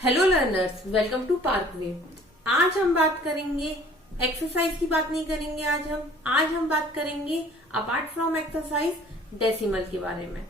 Hello learners, welcome to Parkway. आज हम बात करेंगे एक्सरसाइज की बात नहीं करेंगे। आज हम बात करेंगे अपार्ट फ्रॉम एक्सरसाइज डेसिमल के बारे में।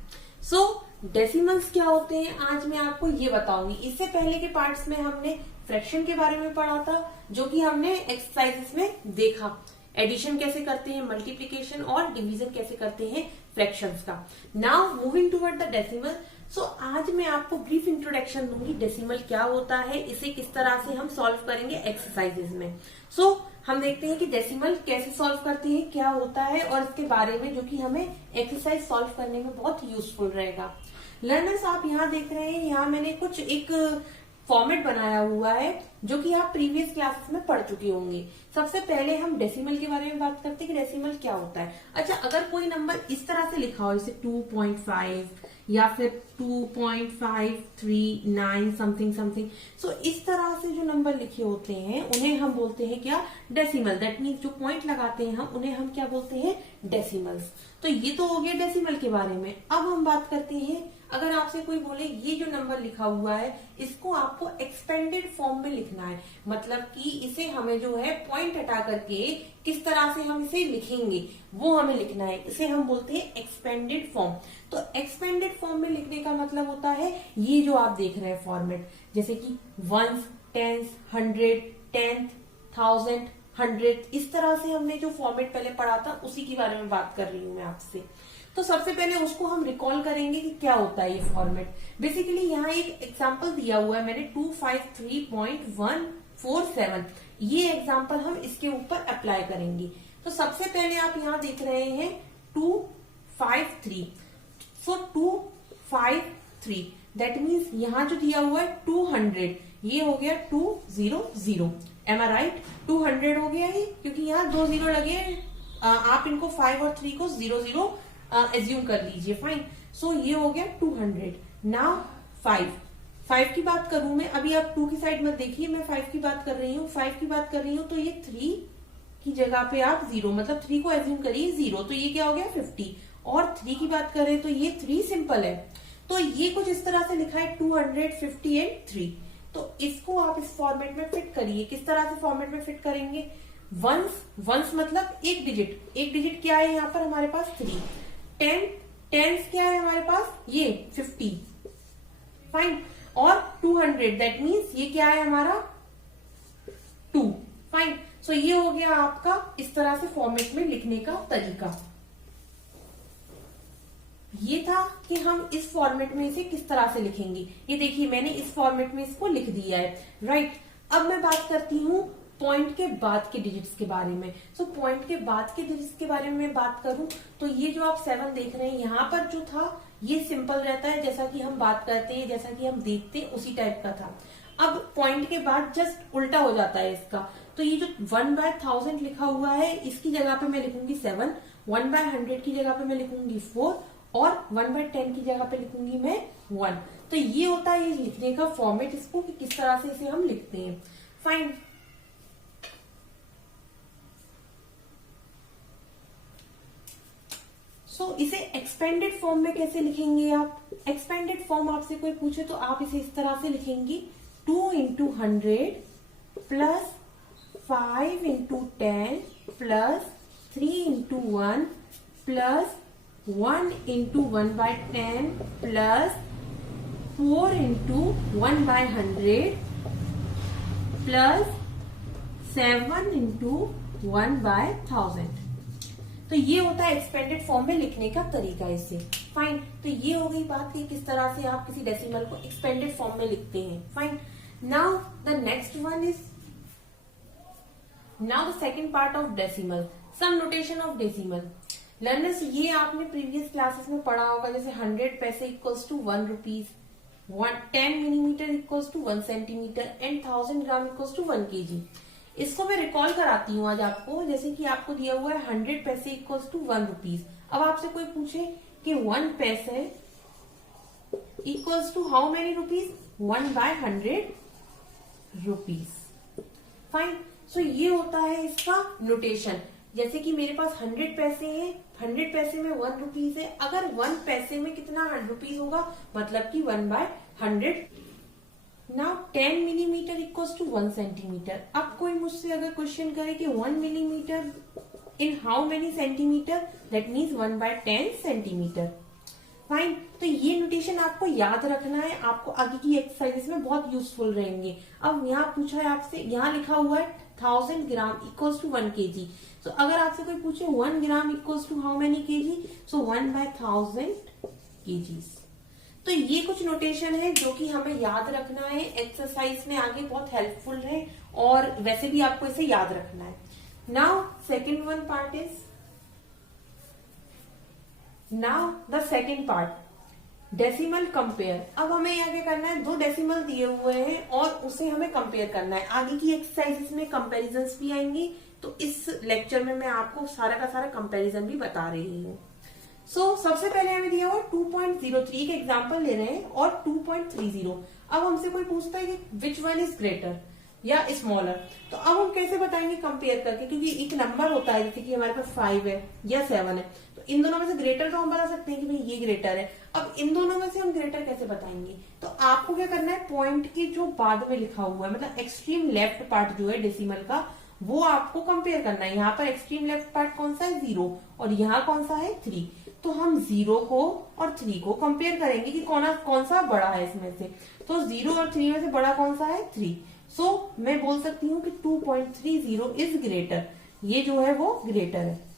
सो डेसिमल्स क्या होते हैं आज मैं आपको ये बताऊंगी। इससे पहले के पार्ट्स में हमने फ्रैक्शन के बारे में पढ़ा था, जो कि हमने एक्सरसाइजेस में देखा। एडिशन कैसे करते हैं, मल्टीप्लीकेशन और डिवीजन कैसे करते हैं फ्रैक्शंस का। Now moving toward the decimal. So आज मैं आपको ब्रीफ इंट्रोडक्शन दूंगी डेसिमल क्या होता है, इसे किस तरह से हम सॉल्व करेंगे एक्सरसाइजेस में। सो हम देखते हैं कि डेसिमल कैसे सॉल्व करते हैं, क्या होता है और इसके बारे में, जो कि हमें एक्सरसाइज सॉल्व करने में बहुत यूजफुल रहेगा। लर्नर्स, आप यहाँ देख रहे हैं, यहाँ मैंने कुछ एक फॉर्मेट बनाया हुआ है जो कि आप प्रीवियस क्लासेस में पढ़ चुके होंगे। सबसे पहले हम डेसिमल के बारे में बात करते हैं कि डेसिमल क्या होता है। अच्छा, अगर कोई नंबर इस तरह से लिखा हो, जैसे 2.5 या फिर 2.539 समथिंग समथिंग, सो इस तरह से जो नंबर लिखे होते हैं उन्हें हम बोलते हैं क्या, डेसिमल। दैट मीन्स जो पॉइंट लगाते हैं हम उन्हें हम क्या बोलते हैं, डेसिमल्स। तो ये तो हो गया डेसिमल के बारे में। अब हम बात करते हैं, अगर आपसे कोई बोले ये जो नंबर लिखा हुआ है इसको आपको एक्सपेंडेड फॉर्म में लिखना है, मतलब कि इसे हमें जो है पॉइंट हटा करके किस तरह से हम इसे लिखेंगे वो हमें लिखना है। इसे हम बोलते हैं एक्सपेंडेड फॉर्म। तो एक्सपेंडेड फॉर्म में लिखने का मतलब होता है ये जो आप देख रहे हैं फॉर्मेट, जैसे कि वंस, टेंस, 100, 10th, 1000, 100, इस तरह से हमने जो फॉर्मेट पहले पढ़ा था उसी के बारे में बात कर रही हूँ मैं आपसे। तो सबसे पहले उसको हम रिकॉल करेंगे कि क्या होता है ये फॉर्मेट। बेसिकली यहाँ एक एग्जांपल दिया हुआ है मैंने, 253.147। ये एग्जांपल हम इसके ऊपर अप्लाई करेंगे। तो सबसे पहले आप यहाँ देख रहे हैं 253। सो 253 दैट मीन्स यहाँ जो दिया हुआ है 200, ये हो गया 200। एम आई राइट? 200 हो गया ये, क्योंकि यहाँ 2 0 लगे हैं। आप इनको 5 और 3 को 0 एज्यूम कर लीजिए। फाइन। सो ये हो गया 200। नाउ 5 की बात करूं मैं, अभी आप 2 की साइड मत देखिए, मैं 5 की बात कर रही हूँ। 5 की बात कर रही हूँ तो ये 3 की जगह पे आप 0, मतलब 3 को एज्यूम करिए 0, तो ये क्या हो गया 50। और 3 की बात करें तो ये 3 सिंपल है। तो ये कुछ इस तरह से लिखा है 250 एंड 3। तो इसको आप इस फॉर्मेट में फिट करिए। किस तरह से फॉर्मेट में फिट करेंगे? वंस मतलब एक डिजिट क्या है यहाँ पर हमारे पास 3। टेंस क्या है हमारे पास, ये 50। फाइन। और 200 दैट मीन्स ये क्या है हमारा 2। फाइन। सो ये हो गया आपका इस तरह से फॉर्मेट में लिखने का तरीका। ये था कि हम इस फॉर्मेट में इसे किस तरह से लिखेंगे। ये देखिए मैंने इस फॉर्मेट में इसको लिख दिया है, राइट। अब मैं बात करती हूँ पॉइंट के बाद के डिजिट्स के बारे में। सो पॉइंट के बाद के डिजिट्स के बारे में मैं बात करूं तो ये जो आप 7 देख रहे हैं यहाँ पर जो था ये सिंपल रहता है, जैसा कि हम बात करते हैं, जैसा कि हम देखते हैं उसी टाइप का था। अब पॉइंट के बाद जस्ट उल्टा हो जाता है इसका। तो ये जो 1/1000 लिखा हुआ है इसकी जगह पे मैं लिखूंगी 7, 1/100 की जगह पे मैं लिखूंगी 4 और 1/10 की जगह पे लिखूंगी मैं 1। तो ये होता है ये लिखने का फॉर्मेट, इसको कि किस तरह से इसे हम लिखते हैं। फाइन। तो इसे एक्सपेंडेड फॉर्म में कैसे लिखेंगे आप? एक्सपेंडेड फॉर्म आपसे कोई पूछे तो आप इसे इस तरह से लिखेंगे 2 into 100 plus 5 into 10 plus 3 into 1 plus 1 into 1/10 plus 4 into 1/100 plus 7 into 1/1000। तो ये होता है एक्सपेंडेड फॉर्म में लिखने का तरीका इससे। फाइन। तो ये हो गई बात कि किस तरह से आप किसी डेसिमल को एक्सपेंडेड फॉर्म में लिखते हैं। Fine. Now the next one is now the second part of decimal, some notation of decimal. Learners, ये आपने प्रीवियस क्लासेस में पढ़ा होगा, जैसे 100 पैसे equals to 1 rupees, 10 millimetre equals to 1 centimetre and 1000 gram equals to 1 kg। इसको मैं recall कराती हूँ आज आपको। जैसे कि आपको दिया हुआ है 100 पैसे इक्वल्स टू 1 रुपीज। अब आपसे कोई पूछे कि 1 पैसे equals to how many rupees, 1/100 rupees. Fine. So ये होता है इसका नोटेशन। जैसे कि मेरे पास 100 पैसे हैं, 100 पैसे में 1 रुपीज है। अगर 1 पैसे में कितना 100 रुपीज होगा, मतलब कि 1/100 now 10 millimetre equals to 1 centimetre. अब कोई मुझसे अगर क्वेश्चन करे कि 1 millimetre in how many centimetre, that means 1/10 centimetre. Fine, तो ये नोटेशन आपको याद रखना है, आपको आगे की एक्सरसाइजेस में बहुत यूजफुल रहेंगे। अब यहाँ पूछा है आपसे, यहाँ लिखा हुआ है 1000 ग्राम इक्वल्स टू 1 kg। तो अगर आपसे कोई पूछे 1 gram equals to how many kg, so 1/1000 kgs। तो ये कुछ नोटेशन है जो कि हमें याद रखना है, एक्सरसाइज में आगे बहुत हेल्पफुल है, और वैसे भी आपको इसे याद रखना है। Now second one part is, now the second part decimal compare. अब हमें यहाँ क्या करना है, 2 डेसिमल दिए हुए हैं और उसे हमें कंपेयर करना है। आगे की एक्सरसाइजेस में कंपेरिजन्स भी आएंगी, तो इस लेक्चर में मैं आपको सारा का सारा कंपेरिजन भी बता रही हूँ। सबसे पहले हमें दिया हुआ 2.03 के एग्जाम्पल ले रहे हैं और 2.30। अब हमसे कोई पूछता है कि विच वन इज ग्रेटर या स्मॉलर, तो अब हम कैसे बताएंगे कंपेयर करके, क्योंकि एक नंबर होता है, जैसे कि हमारे पास 5 है या 7 है, तो इन दोनों में से ग्रेटर तो हम बता सकते हैं कि भाई ये ग्रेटर है। अब इन दोनों में से हम ग्रेटर कैसे बताएंगे, तो आपको क्या करना है, पॉइंट के जो बाद में लिखा हुआ है, मतलब एक्सट्रीम लेफ्ट पार्ट जो है डेसिमल का, वो आपको कंपेयर करना है। यहाँ पर एक्सट्रीम लेफ्ट पार्ट कौन सा है, 0, और यहाँ कौन सा है, 3। तो हम 0 को और 3 को कंपेयर करेंगे कि कौन सा बड़ा है इसमें से। तो 0 और 3 में से बड़ा कौन सा है, 3। मैं बोल सकती हूँ कि 2.30 इज ग्रेटर, ये जो है वो ग्रेटर है।